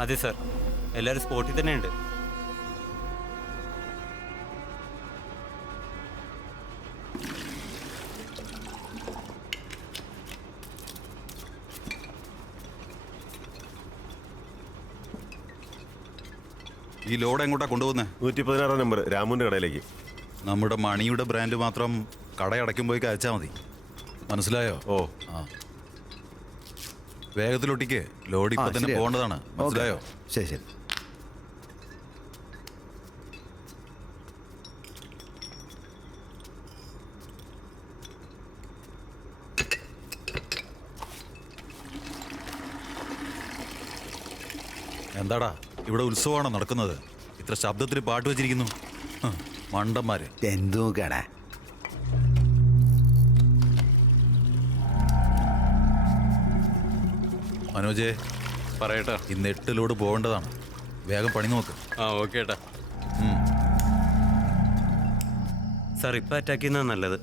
അതെ സാർ, എല്ലാവരും സ്പോട്ടിൽ തന്നെ ഉണ്ട്. ഈ ലോഡ് എങ്ങോട്ടാ കൊണ്ടുപോകുന്നത്? 116 നമ്പർ രാമുവിൻ്റെ കടയിലേക്ക്. നമ്മുടെ മണിയുടെ ബ്രാൻഡ് മാത്രം കടയടയ്ക്കുമ്പോഴേക്ക് അയച്ചാൽ മതി. മനസ്സിലായോ? ഓ ആ, വേഗത്തിലൊട്ടിക്ക്. ലോഡ് ഇപ്പൊ തന്നെ പോകേണ്ടതാണ്. മനസ്സിലായോ? ശരി ശരി. എന്താടാ ഇവിടെ ഉത്സവമാണോ നടക്കുന്നത്? ഇത്ര ശബ്ദത്തിൽ പാട്ട് വെച്ചിരിക്കുന്നു. മണ്ടന്മാര്. എന്തോ കട. മനോജേ, പറയട്ടാ. ഇന്ന് 8 ലോഡ് പോകേണ്ടതാണ്. വേഗം പണി നോക്ക്. ആ ഓക്കെ ഏട്ടാ. സാർ ഇപ്പം അറ്റാക്ക് ചെയ്യുന്നതാണ് നല്ലത്.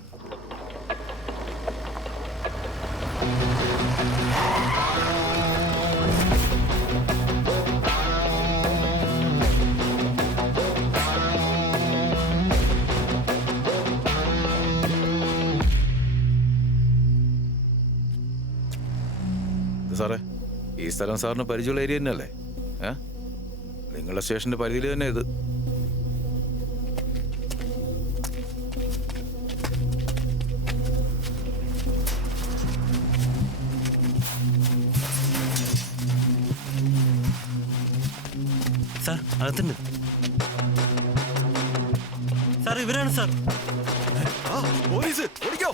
സാറേ, ഈ സ്ഥലം സാറിന് പരിചയമുള്ള ഏരിയ തന്നെയല്ലേ? നിങ്ങളുടെ സ്റ്റേഷന്റെ പരിധിയിൽ തന്നെ ഇത്. സാർ അകത്തുണ്ട്. സാർ ഇവരാണ് സാർ. പോലീസ് ഓടിക്കോ.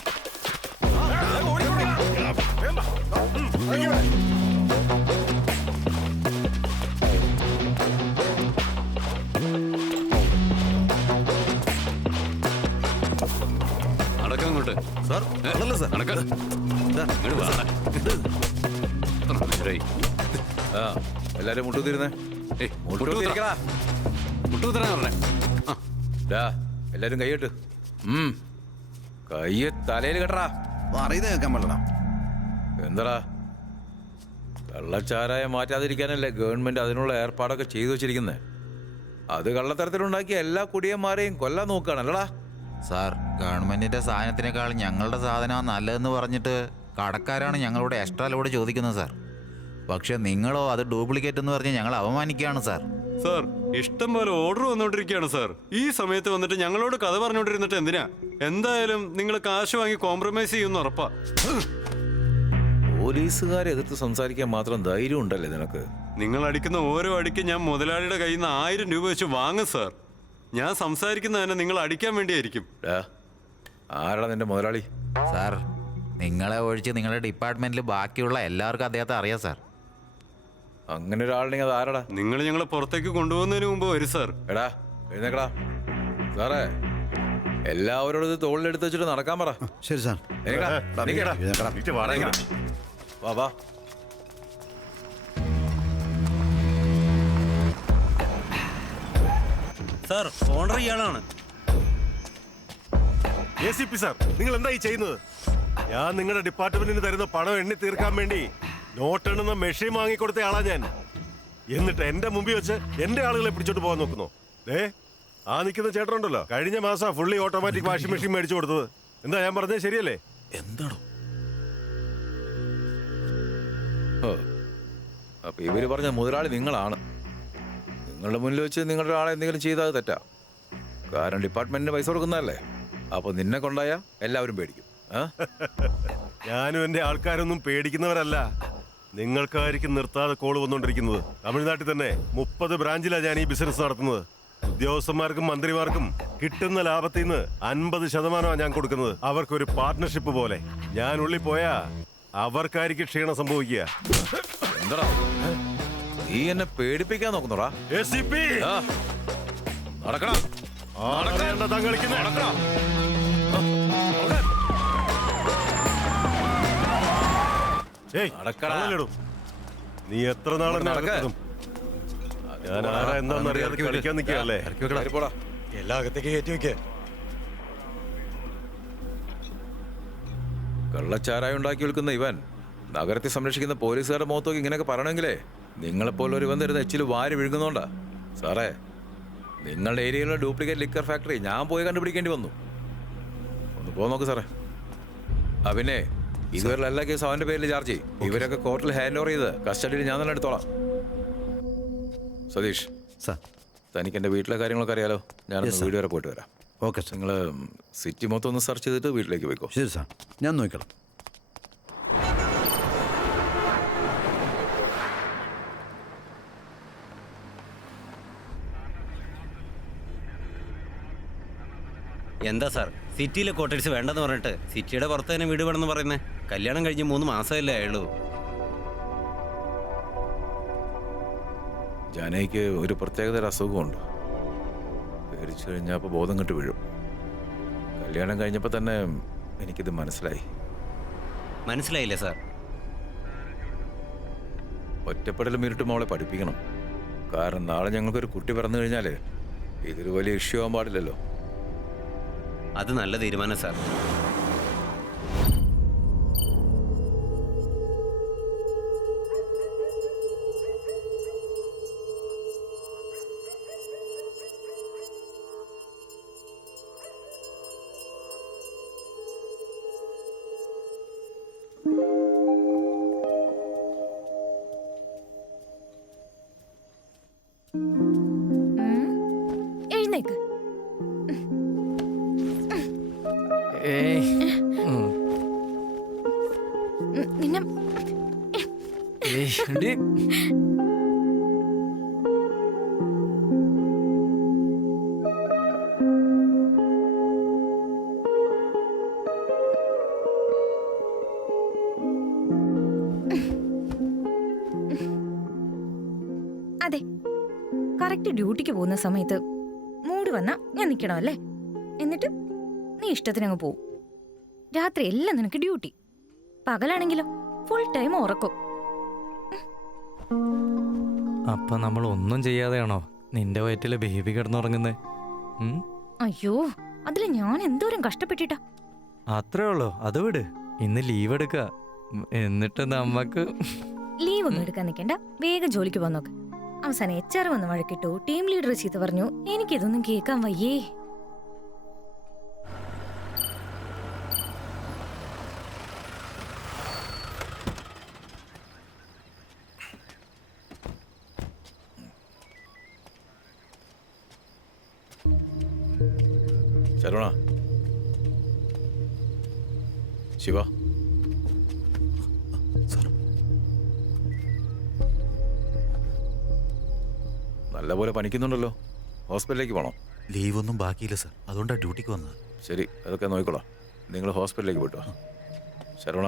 നടക്കാം ഇങ്ങോട്ട്. സാർ അതല്ല സാർ. നടക്കാം. ഇങ്ങോട്ട് വാ. ആ, എല്ലാരും മുട്ടുതിരുന്നേ. മുട്ടുകുത്തരാ പറഞ്ഞേ. എല്ലാരും കൈയിട്ട് കയ്യ തലയിൽ കെട്ടറാ. അറിയുന്നത് കേൾക്കാൻ പറ്റണം. എന്താടാ, കള്ളച്ചാരായം മാറ്റാതിരിക്കാനല്ലേ ഗവൺമെന്റ് അതിനുള്ള ഏർപ്പാടൊക്കെ ചെയ്തു വെച്ചിരിക്കുന്നേ? അത് കള്ളത്തരത്തിലുണ്ടാക്കിയ എല്ലാ കുടിയന്മാരെയും കൊല്ലാൻ നോക്കുകയാണല്ലടാ. സാർ, ഗവൺമെന്റിന്റെ സാധനത്തിനേക്കാൾ ഞങ്ങളുടെ സാധനമാണ് നല്ലതെന്ന് പറഞ്ഞിട്ട് കടക്കാരാണ് ഞങ്ങളോട് എക്സ്ട്രാ ലോഡ് ചോദിക്കുന്നത് സാർ. പക്ഷെ നിങ്ങളോ അത് ഡ്യൂപ്ലിക്കേറ്റ് എന്ന് പറഞ്ഞ് ഞങ്ങൾ അവമാനിക്കുകയാണ് സാർ. സാർ, ഇഷ്ടം പോലെ ഓർഡർ വന്നുകൊണ്ടിരിക്കുകയാണ് സാർ. ഈ സമയത്ത് വന്നിട്ട് ഞങ്ങളോട് കഥ പറഞ്ഞുകൊണ്ടിരുന്നിട്ട് എന്തിനാ? എന്തായാലും നിങ്ങൾ കാശ് വാങ്ങി കോംപ്രമൈസ് ചെയ്യുമെന്ന് ഉറപ്പാ. പോലീസുകാരെ എതിർത്ത് സംസാരിക്കാൻ മാത്രം ധൈര്യം ഉണ്ടല്ലേ നിനക്ക്? നിങ്ങൾ അടിക്കുന്ന ഓരോ അടിക്ക് ഞാൻ മുതലാളിയുടെ കയ്യിൽ നിന്ന് 1000 രൂപ വെച്ച് വാങ്ങും സാർ. ഞാൻ സംസാരിക്കുന്നത് തന്നെ നിങ്ങൾ അടിക്കാൻ വേണ്ടിയായിരിക്കും. ആരാടാ നിന്റെ മുതലാളി? സാർ, നിങ്ങളെ ഒഴിച്ച് നിങ്ങളുടെ ഡിപ്പാർട്ട്മെന്റിൽ ബാക്കിയുള്ള എല്ലാവർക്കും അദ്ദേഹത്തെ അറിയാം സാർ. അങ്ങനെ ഒരാളുണ്ടെങ്കിൽ അത് ആരാടാ? നിങ്ങൾ ഞങ്ങളെ പുറത്തേക്ക് കൊണ്ടുപോകുന്നതിന് മുമ്പ് വരും സാർ. എടാ എഴുന്നേക്കടാ. സാറേ, എല്ലാവരോടും ഇത് തോളിലെടുത്ത് വെച്ചിട്ട് നടക്കാൻ പറ. ശരി സാർ. വാ വാ. സാർ, ഓണർ ഇയാളാണ്. ACP സാർ, നിങ്ങൾ എന്താ ഈ ചെയ്യുന്നത്? ഞാൻ നിങ്ങളുടെ ഡിപ്പാർട്ട്മെന്റിന് തരുന്ന പണം എണ്ണി തീർക്കാൻ വേണ്ടി നോട്ടെണ്ണുന്ന മെഷീൻ വാങ്ങിക്കൊടുത്ത ആളാ ഞാൻ. എന്നിട്ട് എന്റെ മുമ്പിൽ വെച്ച് എന്റെ ആളുകളെ പിടിച്ചോട്ട് പോകാൻ നോക്കുന്നു. ആ നിൽക്കുന്ന ചേട്ടനുണ്ടല്ലോ, കഴിഞ്ഞ മാസം ഫുള്ളി ഓട്ടോമാറ്റിക് വാഷിംഗ് മെഷീൻ മേടിച്ചു കൊടുത്തത്. എന്താ ഞാൻ പറഞ്ഞത് ശരിയല്ലേ? എന്താണോ? അപ്പൊ ഇവര് പറഞ്ഞ മുതലാളി നിങ്ങളാണ്. നിങ്ങളുടെ മുന്നിൽ വെച്ച് നിങ്ങളുടെ ആളെ എന്തെങ്കിലും ചെയ്താൽ തെറ്റാ. കാരണം ഡിപ്പാർട്ട്മെന്റിന് പൈസ കൊടുക്കുന്നതല്ലേ. അപ്പൊ നിന്നെ കൊണ്ടായ എല്ലാവരും പേടിക്കും. ഞാനും എന്റെ ആൾക്കാരൊന്നും പേടിക്കുന്നവരല്ല. നിങ്ങൾക്കായിരിക്കും നിർത്താതെ കോള് വന്നുകൊണ്ടിരിക്കുന്നത്. തമിഴ്നാട്ടിൽ തന്നെ 30 ബ്രാഞ്ചിലാണ് ഞാൻ ഈ ബിസിനസ് നടത്തുന്നത്. ഉദ്യോഗസ്ഥന്മാർക്കും മന്ത്രിമാർക്കും കിട്ടുന്ന ലാഭത്തിൽ നിന്ന് 50% ഞാൻ കൊടുക്കുന്നത്. അവർക്കൊരു പാർട്ട്ണർഷിപ്പ് പോലെ. ഞാൻ ഉള്ളിൽ പോയാ അവർക്കായിരിക്കും ക്ഷീണം സംഭവിക്കുക. എന്താടാ നീ എന്നെ പേടിപ്പിക്കാൻ നോക്കുന്നോടാ? നടക്കണം. നീ എത്ര നാളെ നടക്കും? ഞാൻ ആരാ എന്താന്നറിയാതെ കളിക്കാൻ നിൽക്കുകയല്ലേ? എല്ലാ അകത്തേക്ക് കയറ്റി വെക്കേ. കള്ളച്ചാരായം ഉണ്ടാക്കി വിൽക്കുന്ന ഇവൻ നഗരത്തെ സംരക്ഷിക്കുന്ന പോലീസുകാരുടെ മുഖത്തൊക്കെ ഇങ്ങനെയൊക്കെ പറയണമെങ്കിലേ നിങ്ങളെപ്പോലെ ഒരു തരുന്ന എച്ചിൽ വാരി വിഴുങ്ങുന്നോണ്ടാ സാറേ. നിങ്ങളുടെ ഏരിയയിലുള്ള ഡ്യൂപ്ലിക്കേറ്റ് ലിക്കർ ഫാക്ടറി ഞാൻ പോയി കണ്ടുപിടിക്കേണ്ടി വന്നു. ഒന്ന് പോ നോക്ക് സാറേ. പിന്നെ ഇതുവരെ എല്ലാ കേസും അവൻ്റെ പേരിൽ ചാർജ് ചെയ്യും. ഇവരൊക്കെ കോർട്ടിൽ ഹാൻഡ് ഓവർ ചെയ്ത് കസ്റ്റഡിയിൽ ഞാൻ തന്നെ എടുത്തോളാം. സതീഷ് സാർ. തനിക്ക് എൻ്റെ വീട്ടിലെ കാര്യങ്ങളൊക്കെ അറിയാലോ. ഞാനൊന്ന് വീട് വരെ പോയിട്ട് വരാം. Okay sir. നിങ്ങൾ സിറ്റി മൊത്തം ഒന്ന് സെർച്ച് ചെയ്തിട്ട് വീട്ടിലേക്ക് പോയിക്കോ. ശരി സാർ, ഞാൻ നോക്കിക്കോളാം. എന്താ സാർ സിറ്റിയിലെ കോട്ടേഴ്സ് വേണ്ടെന്ന് പറഞ്ഞിട്ട് സിറ്റിയുടെ പുറത്ത് തന്നെ വീട് വേണമെന്ന് പറയുന്നത്? കല്യാണം കഴിഞ്ഞ് 3 മാസമല്ലേ ആയുള്ളൂ. ജാനയ്ക്ക് ഒരു പ്രത്യേകതര അസുഖമുണ്ട്. പേടിച്ചു കഴിഞ്ഞാൽ അപ്പോൾ ബോധം കെട്ട് വീഴും. കല്യാണം കഴിഞ്ഞപ്പോൾ തന്നെ എനിക്കിത് മനസ്സിലായി. മനസ്സിലായില്ലേ സാർ? ഒറ്റപ്പെടലും ഇരുട്ടും അവളെ പഠിപ്പിക്കണം. കാരണം നാളെ ഞങ്ങൾക്കൊരു കുട്ടി പിറന്നു കഴിഞ്ഞാൽ ഇതൊരു വലിയ ഇഷ്യൂ ആവാൻ പാടില്ലല്ലോ. അത് നല്ല തീരുമാനം സാർ. എഴുന്നേക്ക്. നിന്നെ അതെ, കറക്റ്റ് ഡ്യൂട്ടിക്ക് പോകുന്ന സമയത്ത് മൂഡ് വന്നാ ഞാൻ നിൽക്കണം അല്ലേ? എന്നിട്ട് നീ ഇഷ്ടത്തിനങ്ങ് പോവും. രാത്രി എല്ലാം നിനക്ക് ഡ്യൂട്ടി. പകലാണെങ്കിലോ ഫുൾ ടൈം ഉറക്കും. അപ്പൊ നമ്മൾ ഒന്നും ചെയ്യാതെയാണോ നിന്റെ വയറ്റില് ബേബി കിടന്നുറങ്ങുന്നേ? അയ്യോ, അതില് ഞാൻ എന്തോരം കഷ്ടപ്പെട്ടിട്ടാ. അത്രേ ഉള്ളൂ, അത് വിട്. ഇന്ന് ലീവ് എടുക്ക. എന്നിട്ട് നമ്മക്ക് ലീവ് ഒന്നും എടുക്കാൻ നിൽക്കണ്ട, വേഗം ജോലിക്ക് പോകാൻ നോക്ക്. അവസാനം HR വന്ന് വഴക്കിട്ടു, ടീം ലീഡർ ചീത്ത പറഞ്ഞു. എനിക്കിതൊന്നും കേൾക്കാൻ വയ്യേ. ശരവണ, ശിവ, സാർ. നല്ലപോലെ പനിക്കുന്നുണ്ടല്ലോ. ഹോസ്പിറ്റലിലേക്ക് പോകണം. ലീവൊന്നും ബാക്കിയില്ല സാർ, അതുകൊണ്ടാണ് ഡ്യൂട്ടിക്ക് വന്നത്. ശരി, അതൊക്കെ നോക്കിക്കോളാം. നിങ്ങൾ ഹോസ്പിറ്റലിലേക്ക് പോയിട്ടോ. ശരവണ,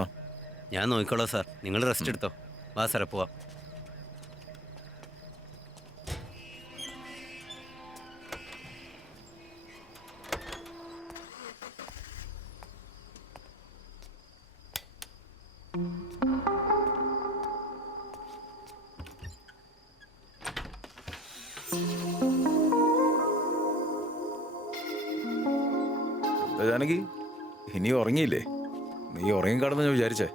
ഞാൻ നോക്കിക്കോളാം സാർ. നിങ്ങൾ റെസ്റ്റ് എടുത്തോ. വാ സാറേ, പോവാം. ജാനകി, ഇനി ഉറങ്ങിയില്ലേ? നീ ഉറങ്ങിക്കാടെന്ന് ഞാൻ വിചാരിച്ചേ.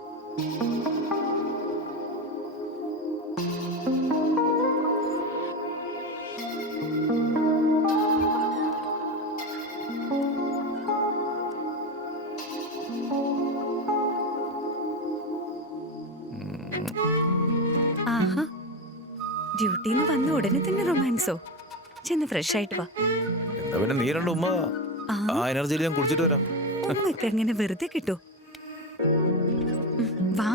ആഹാ, ഡ്യൂട്ടിന്ന് വന്ന ഉടനെ തന്നെ റൊമാൻസോ? ചെന്ന് ഫ്രഷ് ആയിട്ട് വാ. എന്താ പിന്നെ നീ രണ്ട് ഉമ്മ. ആ എനർജിയിൽ ഞാൻ കുടിച്ചിട്ട് വരാം. ഉമ്മക്ക് അങ്ങനെ വെറുതെ കിട്ടോ? വാ.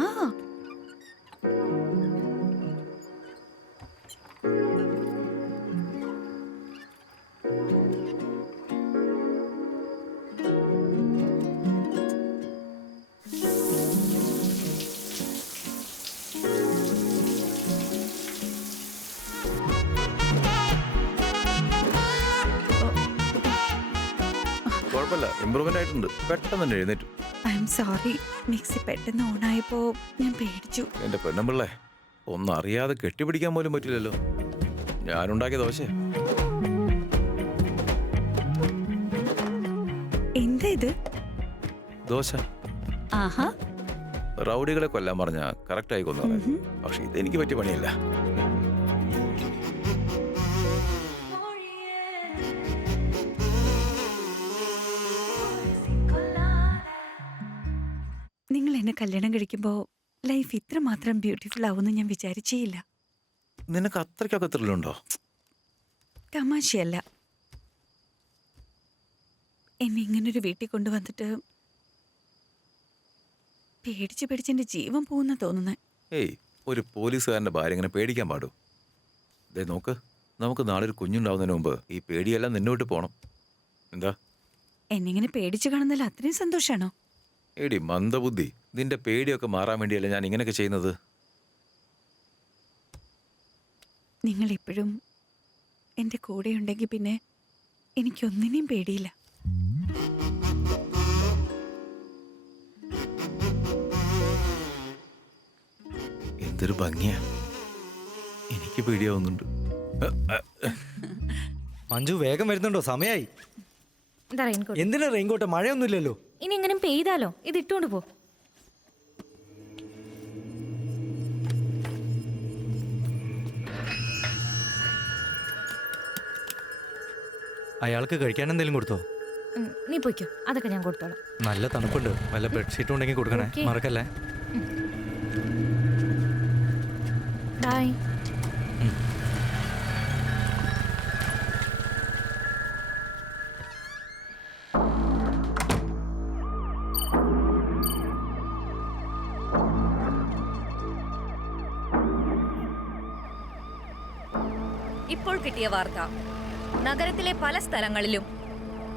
കുഴപ്പമില്ല, ഇമ്പ്രൂവ്മെന്റ് ആയിട്ടുണ്ട്. പെട്ടെന്ന് തന്നെ എഴുന്നേറ്റു. ഐ എം സോറി, മിക്സി പെട്ടെന്ന് ഓണായപ്പോ ഞാൻ പേടിച്ചു. എന്റെ പെണ്ണമ്പിള്ളേ, ഒന്നും അറിയാതെ കെട്ടിപ്പിടിക്കാൻ പോലും പറ്റില്ലല്ലോ. ഞാനുണ്ടാക്കിയ ദോശ. എന്താ ഇത്? ദോശ. ആഹാ, റൗഡികളെ കൊല്ലാൻ പറഞ്ഞ കറക്റ്റ് ആയി കൊന്നു. പക്ഷെ ഇതെനിക്ക് പറ്റിയ പണിയല്ല. നിങ്ങൾ എന്നെ കല്യാണം കഴിക്കുമ്പോൾ ലൈഫ് ഇത്രമാത്രം ബ്യൂട്ടിഫുൾ ആവുമെന്ന് ഞാൻ വിചാരിച്ചേയില്ല. നിനക്ക് അത്രയ്ക്കൊക്കെ ത്രില്ലുണ്ടോ? തമാശയല്ല. എന്നെ ഇങ്ങനൊരു വീട്ടിൽ കൊണ്ടുവന്നിട്ട് പേടിച്ച് പേടിച്ച് എൻ്റെ ജീവൻ പോകുന്ന തോന്നുന്നത്. ഏയ്, ഒരു പോലീസുകാരൻ്റെ ഭാര്യ ഇങ്ങനെ പേടിക്കാൻ പാടൂ? ദേ നോക്ക്, നമുക്ക് നാളെ ഒരു കുഞ്ഞുണ്ടാവുന്നതിന് മുമ്പ് ഈ പേടിയെല്ലാം നിന്നോട്ട് പോകണം. എന്താ എന്നെ ഇങ്ങനെ പേടിച്ച് കാണുന്നതിൽ അത്രയും സന്തോഷമാണോ? എടി മന്ദബുദ്ധി, നിന്റെ പേടിയൊക്കെ മാറാൻ വേണ്ടിയല്ലേ ഞാൻ ഇങ്ങനെയൊക്കെ ചെയ്യുന്നത്. നിങ്ങൾ ഇപ്പോഴും എൻ്റെ കൂടെ ഉണ്ടെങ്കിൽ പിന്നെ എനിക്കൊന്നിനെയും പേടിയില്ല. എന്തൊരു ഭംഗിയാ, എനിക്ക് പേടിയാവുന്നുണ്ട്. മഞ്ജു വേഗം വരുന്നുണ്ടോ? സമയായി. എന്താ റെയിൻകോട്ട്? എന്തിനാ റെയിൻകോട്ട്? മഴയൊന്നുമില്ലല്ലോ. ഇനി എങ്ങനെ പെയ്താലോ? ഇത് ഇട്ടുകൊണ്ട് പോ. അയാൾക്ക് കഴിക്കാൻ എന്തെങ്കിലും കൊടുത്തോ? നീ പോയിക്കോ, അതൊക്കെ ഞാൻ കൊടുത്തോളാം. നല്ല തണുപ്പുണ്ട്. വല്ല ബെഡ്ഷീറ്റ് ഉണ്ടെങ്കിൽ കൊടുക്കണേ, ഓക്കേ. മറക്കല്ലേ. ബൈ. ഇപ്പോൾ കിട്ടിയ വാർത്ത. നഗരത്തിലെ പല സ്ഥലങ്ങളിലും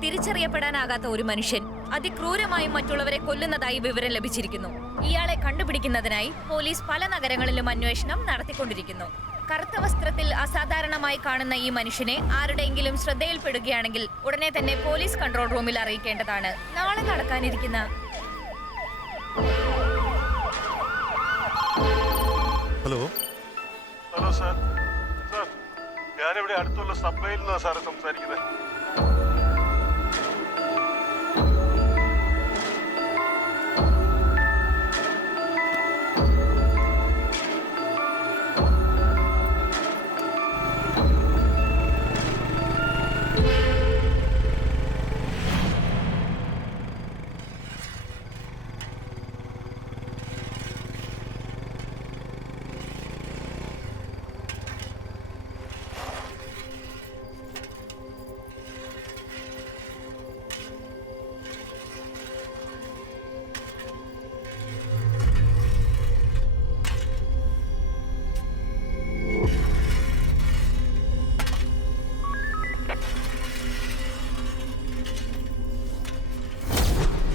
തിരിച്ചറിയപ്പെടാനാകാത്ത ഒരു മനുഷ്യൻ അതിക്രൂരമായും മറ്റുള്ളവരെ കൊല്ലുന്നതായി വിവരം ലഭിച്ചിരിക്കുന്നു. ഇയാളെ കണ്ടുപിടിക്കുന്നതിനായി പോലീസ് പല നഗരങ്ങളിലും അന്വേഷണം നടത്തിക്കൊണ്ടിരിക്കുന്നു. കറുത്ത വസ്ത്രത്തിൽ അസാധാരണമായി കാണുന്ന ഈ മനുഷ്യനെ ആരുടെയെങ്കിലും ശ്രദ്ധയിൽപ്പെടുകയാണെങ്കിൽ ഉടനെ തന്നെ പോലീസ് കൺട്രോൾ റൂമിൽ അറിയിക്കേണ്ടതാണ്. നാളെ നടക്കാനിരിക്കുന്ന ഹലോ ഹലോ സാർ. സാർ, ഞാനിവിടെ അടുത്തുള്ള സബ്വേയിൽ നിന്നാണ് സാറ് സംസാരിക്കുന്നത്.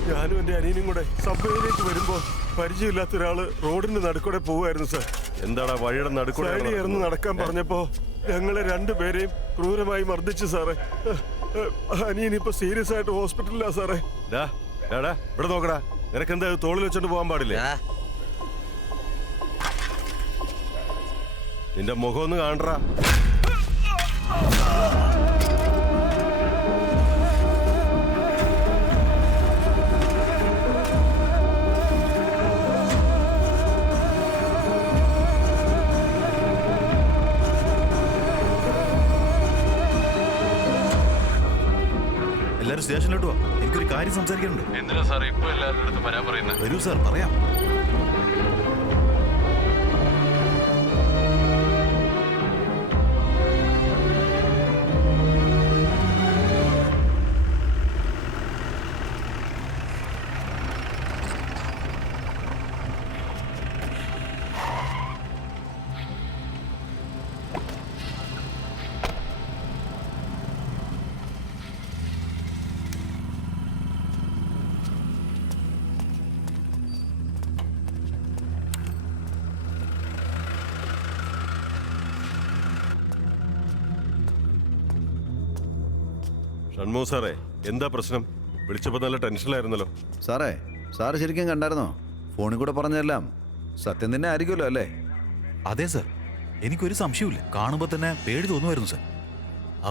ഞാനും എന്റെ അനിയനും കൂടെ സബ്വേയിലേക്ക് വരുമ്പോ പരിചയമില്ലാത്ത ഒരാള് റോഡിന്റെ നടുക്കൂടെ പോവായിരുന്നു സാർ. എന്താടാ വഴിയുടെ നടുക്കൂടെ ഇറന്ന് നടക്കാൻ പറഞ്ഞപ്പോ ഞങ്ങളെ രണ്ടുപേരെയും ക്രൂരമായി മർദ്ദിച്ചു സാറേ. അനിയനിപ്പോ സീരിയസ് ആയിട്ട് ഹോസ്പിറ്റലിലാ സാറേ. ഇവിടെ നോക്കടാ, നിനക്കെന്താ തോളിൽ വെച്ചോണ്ട് പോകാൻ പാടില്ലേ? നിന്റെ മുഖം ഒന്ന് കാണടാ. എല്ലാരും സ്റ്റേഷനിലോട്ട് വാ, എനിക്കൊരു കാര്യം സംസാരിക്കാനുണ്ട്. എന്തിനാ സാർ ഇപ്പൊ എല്ലാവരുടെ അടുത്ത് വരാൻ പറയുന്നത്? വരൂ സാർ, പറയാം. ഷൺമു സാറേ, എന്താ പ്രശ്നം? വിളിച്ചപ്പോ നല്ല ടെൻഷനിലായിരുന്നല്ലോ. സാറേ, സാറ് ശരിക്കും കണ്ടായിരുന്നോ? ഫോണിൽ കൂടെ പറഞ്ഞതെല്ലാം സത്യം തന്നെ ആയിരിക്കുമല്ലോ അല്ലേ? അതെ സാർ, എനിക്കൊരു സംശയമില്ല. കാണുമ്പോൾ തന്നെ പേടി തോന്നുമായിരുന്നു സാർ.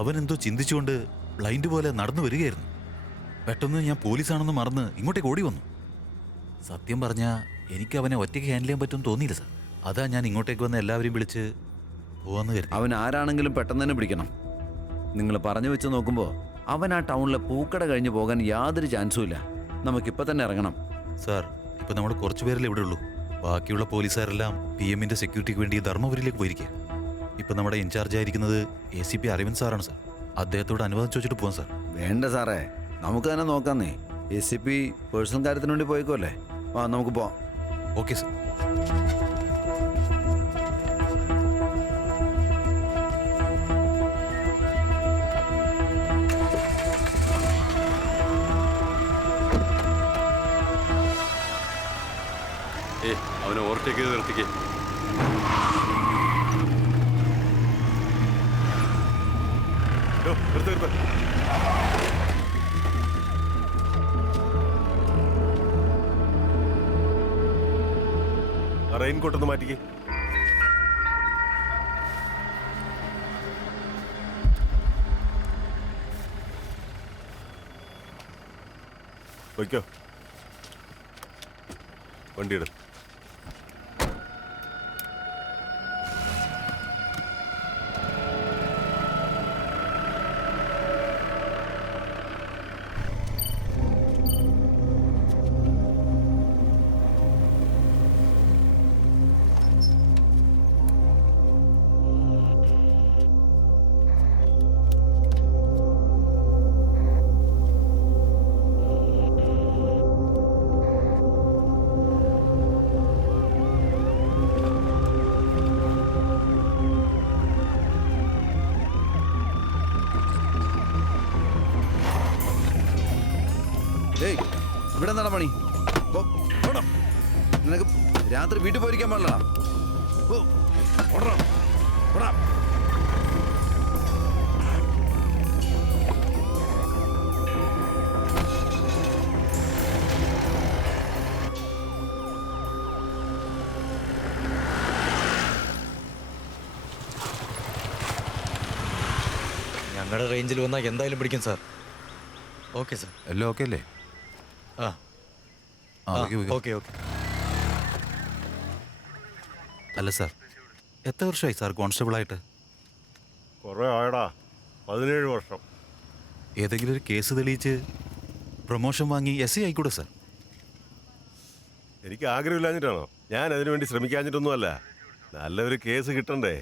അവൻ എന്തോ ചിന്തിച്ചുകൊണ്ട് ബ്ലൈൻഡ് പോലെ നടന്നു വരികയായിരുന്നു. പെട്ടെന്ന് ഞാൻ പോലീസാണെന്ന് മറന്ന് ഇങ്ങോട്ടേക്ക് ഓടി വന്നു. സത്യം പറഞ്ഞാൽ എനിക്ക് അവനെ ഒറ്റയ്ക്ക് ഹാൻഡിൽ ചെയ്യാൻ പറ്റുമെന്ന് തോന്നിയില്ല സാർ. അതാ ഞാൻ ഇങ്ങോട്ടേക്ക് വന്ന് എല്ലാവരെയും വിളിച്ച് പോവാന്ന് കരുതി. അവൻ ആരാണെങ്കിലും പെട്ടെന്ന് തന്നെ പിടിക്കണം. നിങ്ങൾ പറഞ്ഞു വെച്ച് നോക്കുമ്പോൾ അവൻ ആ ടൗണിലെ പൂക്കട കഴിഞ്ഞ് പോകാൻ യാതൊരു ചാൻസും ഇല്ല. നമുക്കിപ്പോൾ തന്നെ ഇറങ്ങണം. സാർ, ഇപ്പൊ നമ്മൾ കുറച്ചു പേരല്ലേ ഇവിടെ ഉള്ളൂ. ബാക്കിയുള്ള പോലീസുകാരെല്ലാം PM-ന്റെ സെക്യൂരിറ്റിക്ക് വേണ്ടി ധർമ്മപുരിയിലേക്ക് പോയിരിക്കുക. ഇപ്പൊ നമ്മുടെ ഇൻചാർജ് ആയിരിക്കുന്നത് ACP അരവിന്ദ് സാറാണ് സാർ. അദ്ദേഹത്തോട് അനുവാദം ചോദിച്ചിട്ട് പോകാം സാർ. വേണ്ട സാറേ, നമുക്ക് തന്നെ നോക്കാന്നേ. ACP പേഴ്സണൽ കാര്യത്തിന് വേണ്ടി പോയിക്കോല്ലേ. ആ, നമുക്ക് പോവാം. Okay sir. അവനെ ഓവർടേക്ക് ചെയ്ത് നിർത്തിക്കേ. റെയിൻകോട്ടൊന്ന് മാറ്റിക്കേ. വയ്ക്കോ, വണ്ടിയുടെ ഏയ്, ഇവിടെ എന്താണ് പണി? നിനക്ക് രാത്രി വീട്ടിൽ പോയിരിക്കാൻ പാടില്ല. ഞങ്ങളുടെ റേഞ്ചിൽ വന്നാൽ എന്തായാലും പിടിക്കും സാർ. Okay sir. എല്ലാം ഓക്കെ അല്ലേ? ആ ഓക്കെ. Okay okay. അല്ല സാർ, എത്ര വർഷമായി സാർ കോൺസ്റ്റബിൾ ആയിട്ട്? കുറെ ആയടാ, 17 വർഷം. ഏതെങ്കിലും ഒരു കേസ് തെളിയിച്ച് പ്രൊമോഷൻ വാങ്ങി SI ആയിക്കൂടെ സാർ? എനിക്ക് ആഗ്രഹമില്ലാഞ്ഞിട്ടാണോ? ഞാൻ അതിനുവേണ്ടി ശ്രമിക്കാഞ്ഞിട്ടൊന്നുമല്ല. നല്ലൊരു കേസ് കിട്ടണ്ടേ?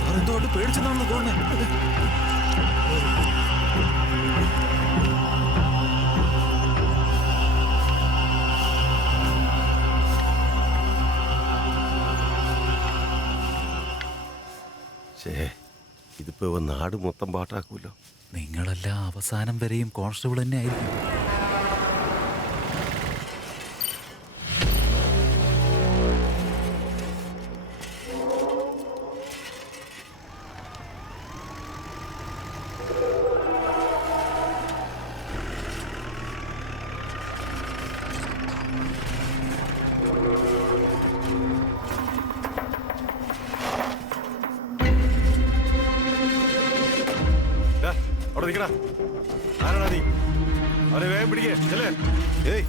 സാർ എന്തുകൊണ്ട് പേടിച്ചെന്നാണെന്ന് തോന്നുന്നത്? ഇതിപ്പോ ഇവൻ നാട് മൊത്തം പാട്ടാക്കൂല്ലോ. നിങ്ങളെല്ലാം അവസാനം വരെയും കോൺസ്റ്റബിൾ തന്നെ ആയിരിക്കും. അവിടെ നിൽക്കടാ. ആരാടാ നീ? അവനെ വേഗം പിടിക്കേ. ചെല്ലേ. ഏയ്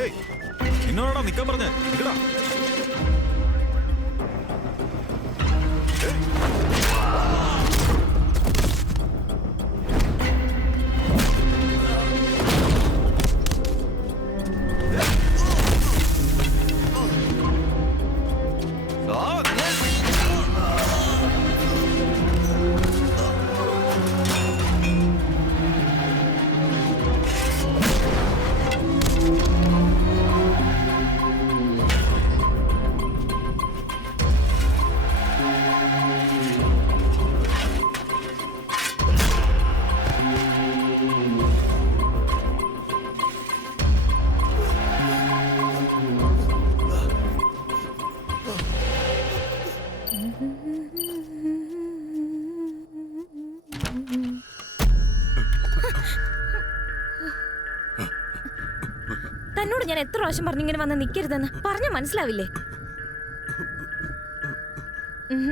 ഏയ്, എന്നോടാ നിക്കാൻ പറഞ്ഞേ? നിക്കടാ. തന്നോട് ഞാൻ എത്ര പ്രാവശ്യം പറഞ്ഞിങ്ങനെ വന്ന് നിൽക്കരുതെന്ന് പറഞ്ഞ മനസ്സിലാവില്ലേ? ഉം.